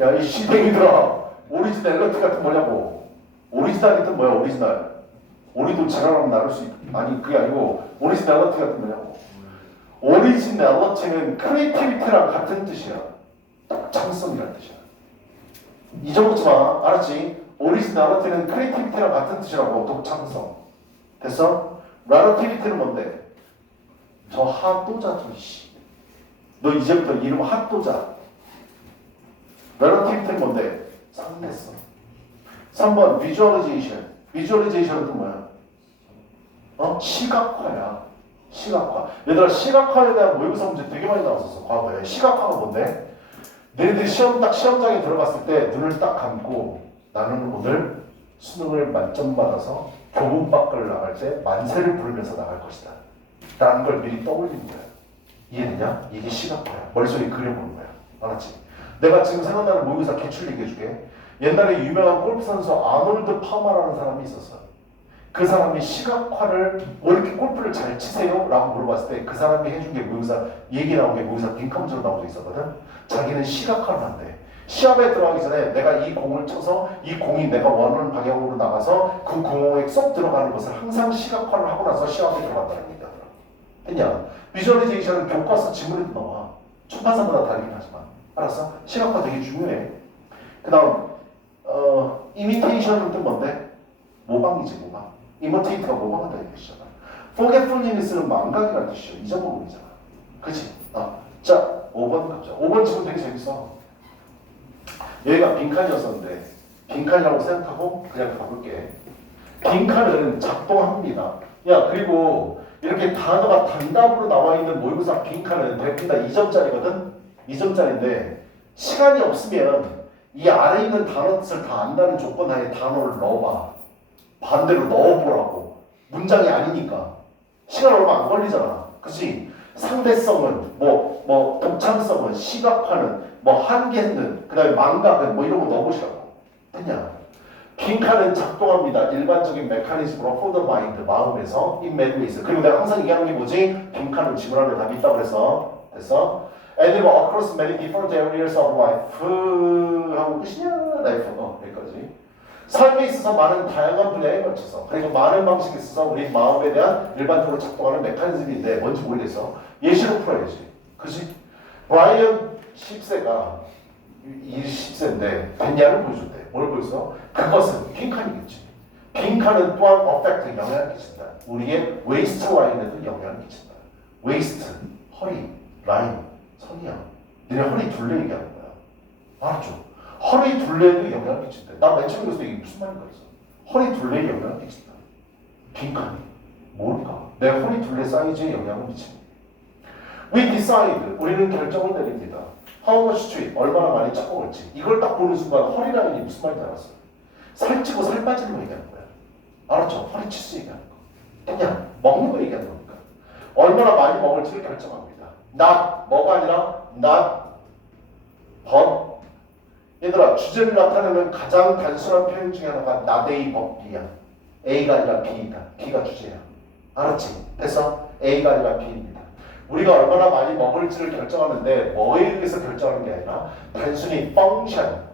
야, 이 시댕이들아. 오리지널리티 같은 뭐냐고. 오리지널리티는 뭐야, 오리지널. 오리도 지랄하면 나를 수 아니 그게 아니고 오리지널리티 같은 거냐고. 오리지널리티는 크리에이티비티랑 같은 뜻이야. 독창성이라는 뜻이야. 잊어먹지 마. 알았지? 오리지널리티는 크리에이티비티랑 같은 뜻이라고. 독창성. 됐어? 라러티비티는 뭔데? 저 핫도자 씨. 너 이제부터 이름 핫도자. 라러티비티는 뭔데? 상대성. 3번 비주얼리제이션. 비주얼리제이션은 또 뭐야? 시각화야. 시각화. 얘들아 시각화에 대한 모의고사 문제 되게 많이 나왔었어. 과거에. 시각화가 뭔데? 너희들이 시험장에 들어갔을 때 눈을 딱 감고 나는 오늘 수능을 만점 받아서 교문 밖을 나갈 때 만세를 부르면서 나갈 것이다. 라는 걸 미리 떠올리는 거야. 이해되냐? 이게 시각화야. 머릿속에 그려보는 거야. 알았지? 내가 지금 생각나는 모의고사 기출 얘기해줄게. 옛날에 유명한 골프 선수 아놀드 파마라는 사람이 있었어. 그 사람이 시각화를 왜 이렇게 골프를 잘 치세요? 라고 물어봤을 때 그 사람이 해준 게 모의고사 얘기 나온 게 모의고사 빈칸문제로 나온 적 있었거든. 자기는 시각화를 한대. 시합에 들어가기 전에 내가 이 공을 쳐서 이 공이 내가 원하는 방향으로 나가서 그 구멍에 쏙 들어가는 것을 항상 시각화를 하고 나서 시합에 들어간다는 얘기가 더라. 했냐? 비주얼리제이션은 교과서 지문에도 나와. 출판사마다 다르긴 하지만. 알았어? 시각화 되게 중요해. 그 다음 이미테이션은 또 뭔데? 모방이지 모방. 이미테이트가 모방한다는 뜻이잖아. forgetfulness는 망각이라는 뜻이죠. 잊어먹음이잖아. 그치? 자 5번 갑자. 5번 지금 되게 재밌어. 여기가 빈칸이었었는데 빈칸이라고 생각하고 그냥 가볼게. 빈칸은 작동합니다. 야 그리고 이렇게 단어가 단답으로 나와 있는 모의고사 빈칸은 대부분 다 2점짜리거든? 2점짜리인데 시간이 없으면 이 아래에 있는 단어 뜻을 다 안다는 조건 하에 단어를 넣어봐. 반대로 넣어보라고. 문장이 아니니까. 시간 얼마 안 걸리잖아. 그치? 상대성은, 독창성은, 시각화는, 한계는, 그 다음에 망각은, 이런 거 넣어보시라고. 됐냐? 빈칸은 작동합니다. 일반적인 메커니즘으로 for the mind, 마음에서, in many ways. 그리고 내가 항상 얘기하는 게 뭐지? 빈칸은 지문하면 답이 있다고 그래서. 됐어? And across many different areas of life. 하고 끝이냐? 라이프. 여기까지. 삶에 있어서 많은 다양한 분야에 걸쳐서 그리고 많은 방식에 있어서 우리 마음에 대한 일반적으로 작동하는 메커니즘인데 뭔지 모르겠어. 예시로 풀어야지. 그지? 브라이언 10세가 이 10세인데 됐냐를 보여줬대. 뭘 보여줘? 그것은 빈칸이겠지. 빈칸은 또한 어펙트 영향을 끼친다. 우리의 웨이스트 라인에도 영향을 끼친다. 웨이스트, 허리, 라인, 선이야. 너네 허리 둘레 얘기하는 거야. 알았죠? 허리 둘레에도 영향을 끼친다. 나 맨 처음에 그래서 이게 무슨 말인가 했어. 허리 둘레에 영향을 끼친다. 빈칸이 뭘까? 내 허리 둘레 사이즈에 영향을 미칩니다. We decide, 우리는 결정을 내립니다. How much to eat, 얼마나 많이 찾고 먹을지. 이걸 딱 보는 순간 허리 라인이 무슨 말인지 알았어. 살찌고 살 빠지는 거 얘기하는 거야. 알았죠? 허리 치수 얘기하는 거. 그냥 먹는 거 얘기하는 거니까. 얼마나 많이 먹을지를 결정합니다. not, 뭐가 아니라 not, but. 얘들아, 주제를 나타내는 가장 단순한 표현 중에 하나가 not A, but B야. A가 아니라 B이다. B가 주제야. 알았지? 됐어? A가 아니라 B입니다. 우리가 얼마나 많이 먹을지를 결정하는데 뭐에 의해서 결정하는 게 아니라 단순히 펑션.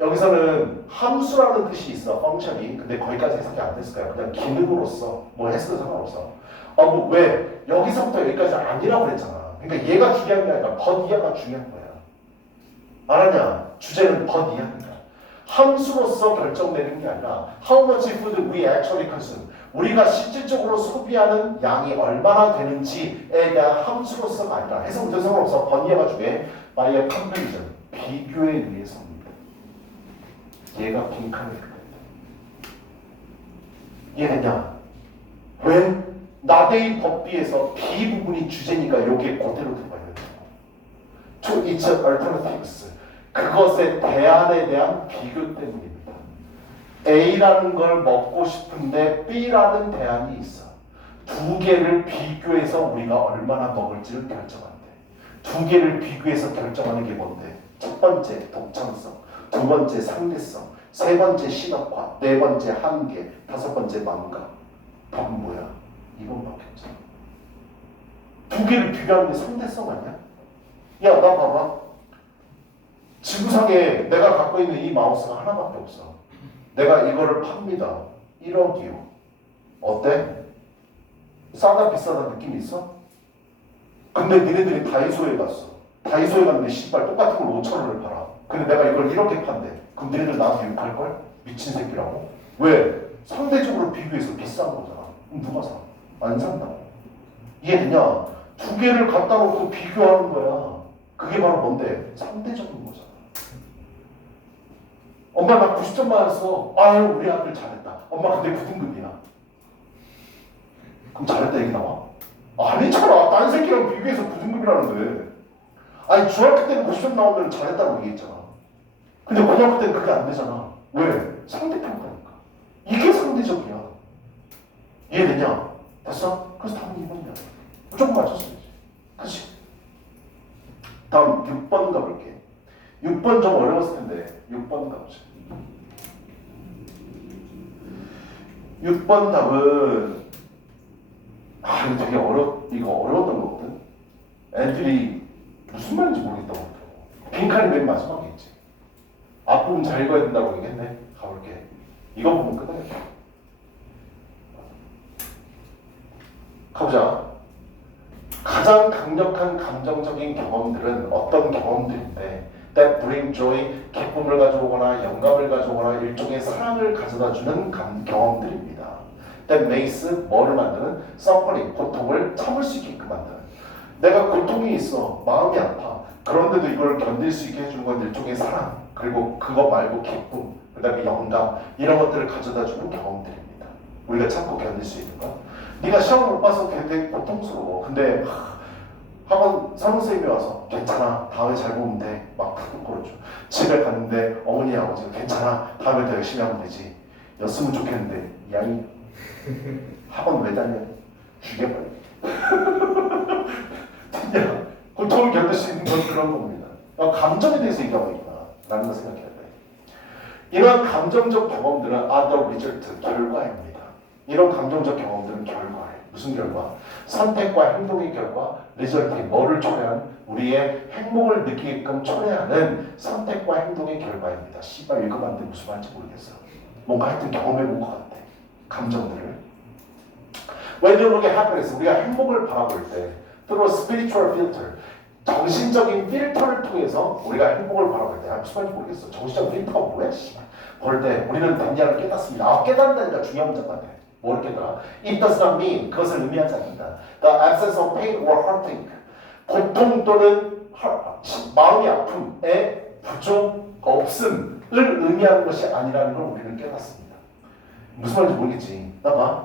여기서는 함수라는 뜻이 있어, 펑션이. 근데 거기까지 해석이 안 됐을 거야. 그냥 기능으로서 뭐 해석은 상관없어. 뭐 왜? 여기서부터 여기까지 아니라고 그랬잖아. 그러니까 얘가 중요한 게 아니라 버디아가 중요한 거야. 알았냐? 주제는 버디아니까. 함수로서 결정되는 게 아니라 how much food we actually consume. 우리가 실질적으로 소비하는 양이 얼마나 되는지에 대한 함수로서가 아니라 해석은 상관없어. 버디아가 중에 by a comparison. 비교에 의해서입니다. 얘가 빈칸을 그린다. 이해됐냐? 왜? 나대의 법비에서 B 부분이 주제니까 여기에 그대로 들어가야 돼요. To its alternatives. 그것의 대안에 대한 비교 때문입니다. A라는 걸 먹고 싶은데 B라는 대안이 있어. 두 개를 비교해서 우리가 얼마나 먹을지를 결정한대. 두 개를 비교해서 결정하는 게 뭔데? 첫 번째, 독창성. 두 번째, 상대성. 세 번째, 신학화. 네 번째, 한계. 다섯 번째, 망각. 답은 뭐야? 이번밖에 없잖아. 두 개를 비교하는 게 상대성 아니야? 야, 나 봐봐. 지구상에 내가 갖고 있는 이 마우스가 하나밖에 없어. 내가 이거를 팝니다. 1억이요. 어때? 싸다 비싸다 느낌 있어? 근데 니네들이 다이소에 갔어. 다이소에 갔는데 씨발 똑같은 걸 5,000원을 팔아. 근데 내가 이걸 이렇게 판대. 그럼 니네들 나한테 욕할걸? 미친 새끼라고? 왜? 상대적으로 비교해서 비싼 거잖아. 그럼 누가 사? 안 산다고. 이해되냐? 두 개를 갖다 놓고 비교하는 거야. 그게 바로 뭔데? 상대적인 거잖아. 엄마 나 90점 맞았어. 아유 우리 아들 잘했다. 엄마 근데 9등급이야. 그럼 잘했다 얘기 나와? 아니잖아. 딴 새끼랑 비교해서 9등급이라는데. 아니 중학교 때는 90점 나오면 잘했다고 얘기했잖아. 근데 고등학교 때는 그게 안 되잖아. 왜? 상대평가니까. 이게 상대적이야. 이해되냐? 됐어? 그래서 답은 2번이야. 무조건 맞췄어야지. 그치? 다음 6번 가볼게. 6번 좀 어려웠을 텐데 6번 가보자. 6번 답은 이거 되게 이거 어려웠던 거거든. 애들이 무슨 말인지 모르겠다고. 빈칸이 맨 마지막에 있지. 앞부분 잘 읽어야 된다고 얘기했네. 가볼게. 이거 보면 끝나겠다. 가보자. 가장 강력한 감정적인 경험들은 어떤 경험들인데 that bring joy, 기쁨을 가져오거나 영감을 가져오거나 일종의 사랑을 가져다주는 경험들입니다. that makes 뭐를 만드는? suffering, 고통을 참을 수 있게끔 만드는. 내가 고통이 있어, 마음이 아파. 그런데도 이걸 견딜 수 있게 해주는 건 일종의 사랑, 그리고 그거 말고 기쁨, 그 다음에 영감, 이런 것들을 가져다주는 경험들입니다. 우리가 참고 견딜 수 있는 거. 네가 시험을 못 봐서 되게 고통스러워. 근데 학원 선생님이 와서 괜찮아, 다음에 잘 보면 돼, 막 탁 끌어줘. 집에 갔는데 어머니 아버지가 괜찮아, 다음에 더 열심히 하면 되지, 였으면 좋겠는데 이 양이 학원 왜 다녀? 죽여버려. 그냥 고통을 견딜 수 있는 건 그런 겁니다. 감정에 대해서 얘기하고 있구나 라는 걸 생각해야 돼. 이러한 감정적 경험들은 are the result, 결과입니다. 이런 감정적 경험들은 결과예요. 무슨 결과? 선택과 행동의 결과, result이 뭐를 초래한? 우리의 행복을 느끼게끔 초래하는 선택과 행동의 결과입니다. 씨발 읽어봤는데 무슨 말인지 모르겠어. 뭔가 하여튼 경험해본 것 같아. 감정들을. When you look at happiness, 우리가 행복을 바라볼 때 through a spiritual filter, 정신적인 필터를 통해서 우리가 행복을 바라볼 때 무슨 말인지 모르겠어. 정신적 필터가 뭐야? 볼 때 우리는 단계를 깨닫습니다. 깨닫는다니까 중요한 문제가 돼. 뭘 깨달아? It does not mean, 그것을 의미하지 않는다. The absence of pain or hurting, 고통 또는 마음의 아픔의 부족, 없음을 의미하는 것이 아니라는 걸 우리는 깨닫습니다. 무슨 말인지 모르겠지. 나봐.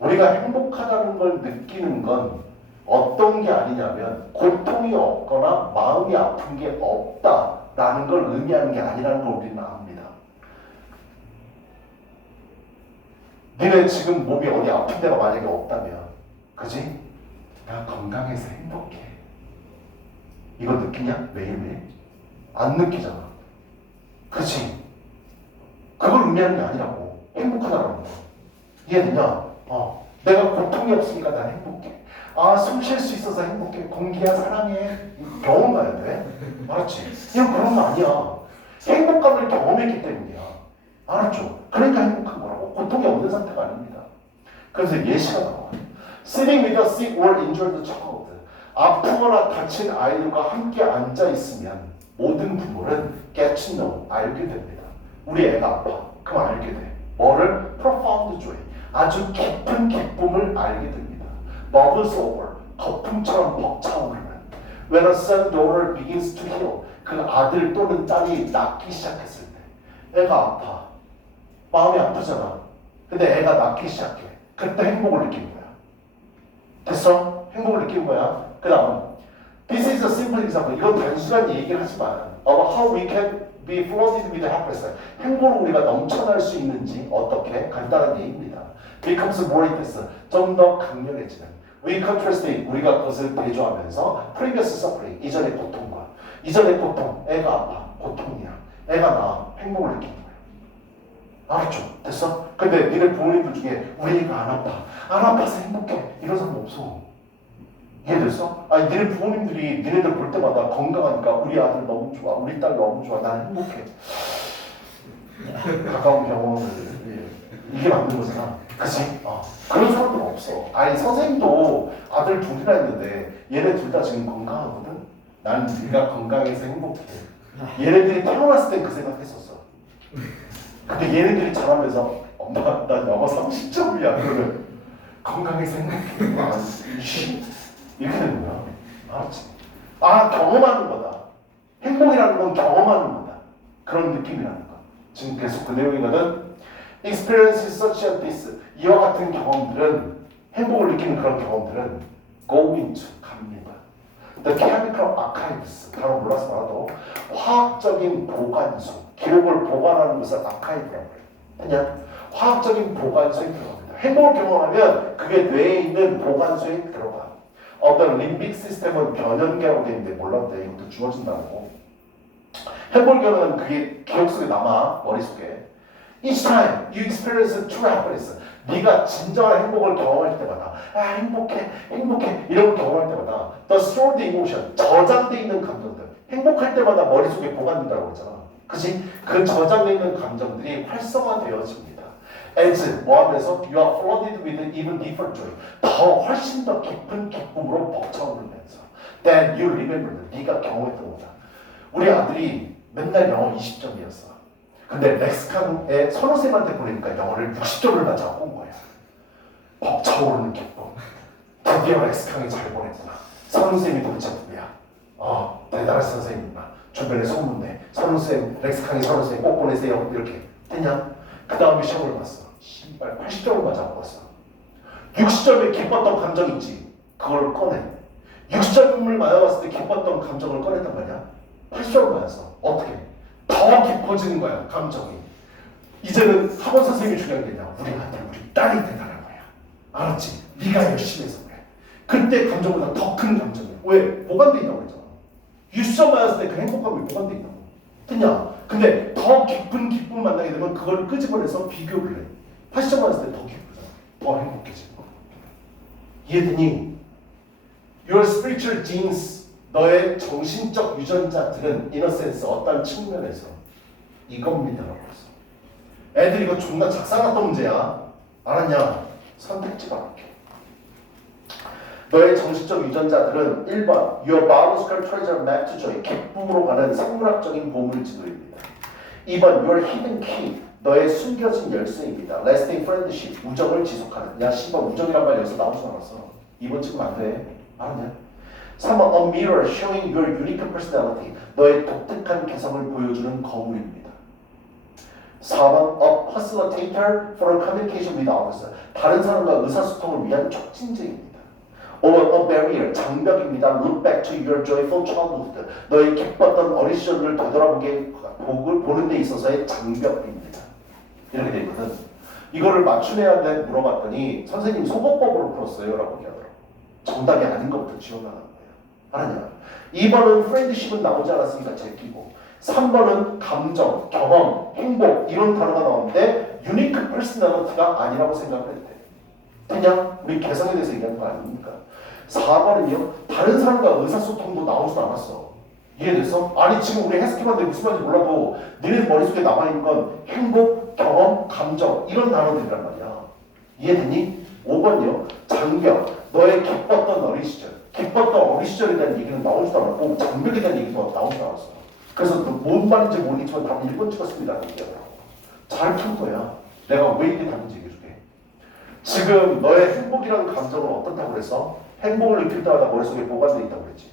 우리가 행복하다는 걸 느끼는 건 어떤 게 아니냐면 고통이 없거나 마음이 아픈 게 없다라는 걸 의미하는 게 아니라는 걸 우리는 압니다. 니네 지금 몸이 어디 아픈 데가 만약에 없다면, 그지? 나 건강해서 행복해. 이거 느끼냐? 매일매일? 안 느끼잖아. 그치? 그걸 의미하는 게 아니라고. 행복하다라는 거. 이해되냐? 내가 고통이 없으니까 난 행복해. 숨 쉴 수 있어서 행복해. 공기야 사랑해. 경험 가야 돼. 알았지? 그냥 그런 거 아니야. 행복감을 경험했기 때문이야. 알았죠? 그러니까 행복한 거라고. 고통이 없는 상태가 아닙니다. 그래서 예시가 나와. Sitting with a sick or injured child. 아프거나 다친 아이들과 함께 앉아 있으면 모든 부모는 get to know, 알게 됩니다. 우리 애가 아파. 그럼 알게 돼. 뭐를? Profound joy. 아주 깊은 기쁨을 알게 됩니다. Bubbles over. 거품처럼 벅차오르는. When a son, daughter begins to heal. 그 아들 또는 딸이 낫기 시작했을 때. 애가 아파. 마음이 아프잖아. 근데 애가 낫기 시작해. 그때 행복을 느끼는 거야. 됐어? 행복을 느끼는 거야. 그 다음 This is a simple example. 이건 단순한 얘기를 하지만 about how we can be flooded with happiness. 행복으로 우리가 넘쳐날 수 있는지 어떻게? 간단한 얘기입니다. Becomes more intense. 좀 더 강렬해지는. We contrast it. 우리가 그것을 대조하면서 previous suffering. 이전의 고통과. 이전의 고통. 애가 아파. 고통이야. 애가 나. 행복을 느끼는 거야. 알았죠? 됐어? 근데 니네 부모님들 중에 우리 애가 안 아파. 안 아파서 행복해. 이런 사람 없어. 이해됐어? 아니 니네 부모님들이 니네들 볼 때마다 건강하니까 우리 아들 너무 좋아. 우리 딸 너무 좋아. 나는 행복해. 가까운 병원을 이게 맞는 거잖아. 그치? 그런 사람들 없어. 아니 선생님도 아들 둘이나 했는데 얘네 둘 다 지금 건강하거든? 난 네가 건강해서 행복해. 얘네들이 태어났을 땐 그 생각했었어. 근데 얘네들이 자라면서 엄마 난 영어 30점이야. 그러면 건강해서 행복해. 이렇게 되는 거야. 알았지? 경험하는 거다. 행복이라는 건 경험하는 거다. 그런 느낌이라는 거. 지금 계속 그 내용이거든. Experiences such as this. 이와 같은 경험들은, 행복을 느끼는 그런 경험들은 go into, 갑니다. The chemical archives. 바로 몰라서 말아도 화학적인 보관소. 기록을 보관하는 것을 아카이브라고 해요. 그냥 화학적인 보관소에 들어갑니다. 행복을 경험하면 그게 뇌에 있는 보관소에 들어가. 어떤 림빅 시스템은 변연계라고 되어 있는데 몰랐는데 이것도 주어진다고. 행복을 경험하면 그게 기억 속에 남아. 머릿속에. Each time you experience true happiness. 네가 진정한 행복을 경험할 때마다 행복해 이런 걸 경험할 때마다 the stored emotion, 저장되어 있는 감정들. 행복할 때마다 머릿속에 보관된다고 했잖아. 그치? 그 저장되어 있는 감정들이 활성화되어집니다. As 뭐 하면서 you are flooded with even deeper joy. 더 훨씬 더 깊은 기쁨으로 벅차오르면서 Then you remember. 네가 경험했던 거다. 우리 아들이 맨날 영어 20점이었어. 근데 렉스강의 선생님한테 보내니까 영어를 60점을 맞아고 온 거야. 벅차오르는 기쁨. 드디어 렉스강이 잘 보냈구나. 선생님이 도대체 누구야? 대단한 선생님이구나. 주변에 소문내. 선생님, 렉스강의 선생님 꼭 보내세요. 이렇게 됐냐? 그 다음에 시험을 봤어. 80점을 맞아고 왔어. 60점에 기뻤던 감정 있지? 그걸 꺼내. 60점을 맞아봤을 때 기뻤던 감정을 꺼냈단 말이야. 80점을 맞았어. 어떻게? 더 깊어지는 거야, 감정이. 이제는 학원 선생님이 중요한 게 아니야. 우리 아들, 우리 딸이 대단한 거야. 알았지? 네가 열심히 해서 그래. 그때 감정보다 더 큰 감정이야. 왜? 보관돼 있다고 했잖아. 60점 맞았을 때 그 행복감이 보관돼 있다고. 됐냐? 근데 더 깊은 기쁨 만나게 되면 그걸 끄집어내서 비교를 해. 80점 맞았을 때 더 기쁘잖아. 더 행복해지는 거. 이해되니? Your spiritual genes, 너의 정신적 유전자들은 in a sense 어떤 측면에서 이겁니다라고 했어. 애들이 이거 존나 작살났던 문제야. 알았냐? 선택지가 이렇게. 너의 정신적 유전자들은 1번 Your biological treasure map to joy 기쁨으로 가는 생물학적인 보물지도입니다. 2번 Your hidden key 너의 숨겨진 열쇠입니다. Lasting friendship 우정을 지속하는. 야 씨발 우정이란 말 여기서 나오지 않았어. 2번 찍으면 안 돼. 알았냐? 3번 A mirror showing your unique personality 너의 독특한 개성을 보여주는 거울입니다. 4번 A facilitator for communication with others 다른 사람과 의사소통을 위한 촉진제입니다. 5번 A barrier 장벽입니다. Look back to your joyful childhood 너의 기뻤던 어린 시절을 되돌아보게 보는 데 있어서의 장벽입니다. 이렇게 돼 있거든. 이거를 맞춘 애한테 물어봤더니 선생님 소거법으로 풀었어요 라고 얘기하더라고. 정답이 아닌 것부터 지원하는 거예요. 알았냐? 2번은 friendship은 나오지 않았으니까 제끼고 3번은 감정, 경험, 행복 이런 단어가 나오는데 unique personality가 아니라고 생각을 했대. 그냥 우리 개성에 대해서 얘기하는 거 아닙니까? 4번은요 다른 사람과 의사소통도 나오지도 않았어. 이해됐어? 아니 지금 우리 해석해봤는데 무슨 말인지 몰라도 너네 머릿속에 남아있는 건 행복, 경험, 감정 이런 단어들이란 말이야. 이해되니? 5번이요 장벽 너의 기뻤던 어린 시절 기뻤던 어린 시절에 대한 얘기는 나오지도 않았고 장벽에 대한 얘기도 나오지도 않았어. 그래서 뭔 말인지 모르겠지만 답은 1번 찍었습니다. 잘 푼 거야. 내가 왜 이게 답인지 얘기해줄게. 지금 너의 행복이라는 감정은 어떻다고 그랬어? 행복을 느낄 때마다 머릿속에 보관되어 있다고 그랬지.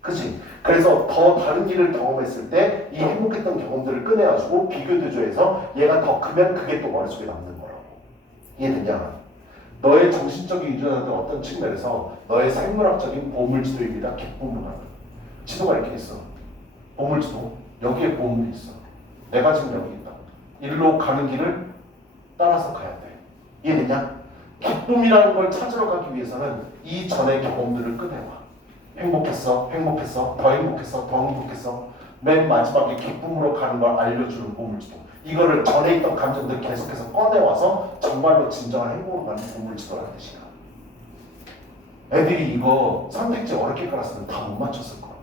그치? 그래서 더 다른 일을 경험했을 때 이 행복했던 경험들을 꺼내가지고 비교대조해서 얘가 더 크면 그게 또 머릿속에 남는 거라고. 이해되냐? 너의 정신적인 유전자들 어떤 측면에서 너의 생물학적인 보물지도입니다. 기쁨을 하는 지도가 이렇게 있어. 보물지도. 여기에 보물이 있어. 내가 지금 여기 있다. 일로 가는 길을 따라서 가야 돼. 이해되냐? 기쁨이라는 걸 찾으러 가기 위해서는 이 전의 경험들을 꺼내와. 행복했어, 행복했어, 더 행복했어, 더 행복했어. 맨 마지막에 기쁨으로 가는 걸 알려주는 보물지도. 이거를 전에 있던 감정들 계속해서 꺼내와서 정말로 진정한 행복으로 가는 보물지도라는 뜻이야. 애들이 이거 선택지 어렵게 깔았으면 다 못 맞췄을 거라고.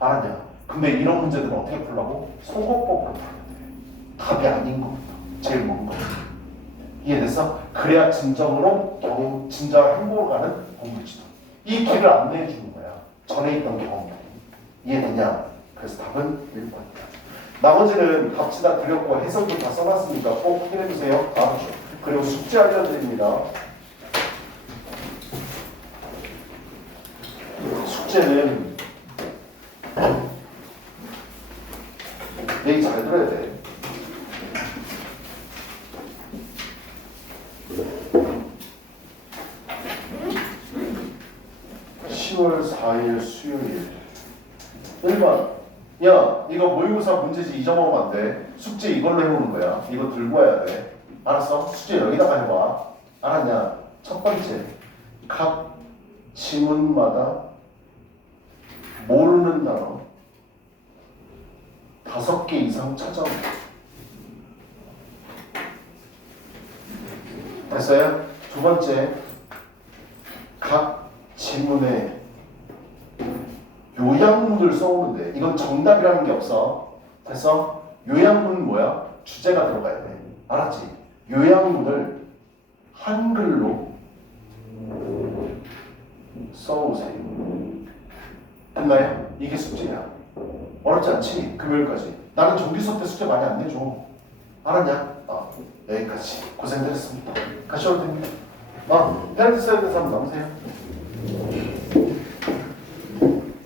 알았냐? 근데 이런 문제들은 어떻게 풀라고? 소거법으로 풀어야 돼. 답이 아닌 것부터. 제일 먼 거. 이해됐어? 그래야 진정으로 진정한 행복으로 가는 보물지도. 이 길을 안내해 주는 거야. 전에 있던 경험들이. 이해되냐? 그래서 답은 1번이야. 나머지는 값이 다 드렸고 해석도 다 써놨으니까 꼭 확인해 주세요. 알았죠? 그리고 숙제 알려드립니다. 숙제는 얘기 잘 들어야 돼. (10월 4일) 수요일 1번 야 이거 모의고사 문제지 잊어먹으면 안 돼. 숙제 이걸로 해오는 거야. 이거 들고 와야 돼. 알았어? 숙제 여기다가 해봐. 알았냐? 첫 번째 각 지문마다 모르는 단어 5개 이상 찾아옵니다. 됐어요? 두 번째 각 지문에 요약문을 써오는데 이건 정답이라는 게 없어. 됐어? 요약문은 뭐야? 주제가 들어가야 돼. 알았지? 요약문을 한글로 써오세요. 됐나요? 이게 숙제야. 어렵지 않지? 금요일까지. 나는 정규 수업 때 숙제 많이 안 내줘. 알았냐? 여기까지. 고생들 했습니다. 가셔도 됩니다. 페렌트 써야 되는 사람 남으세요.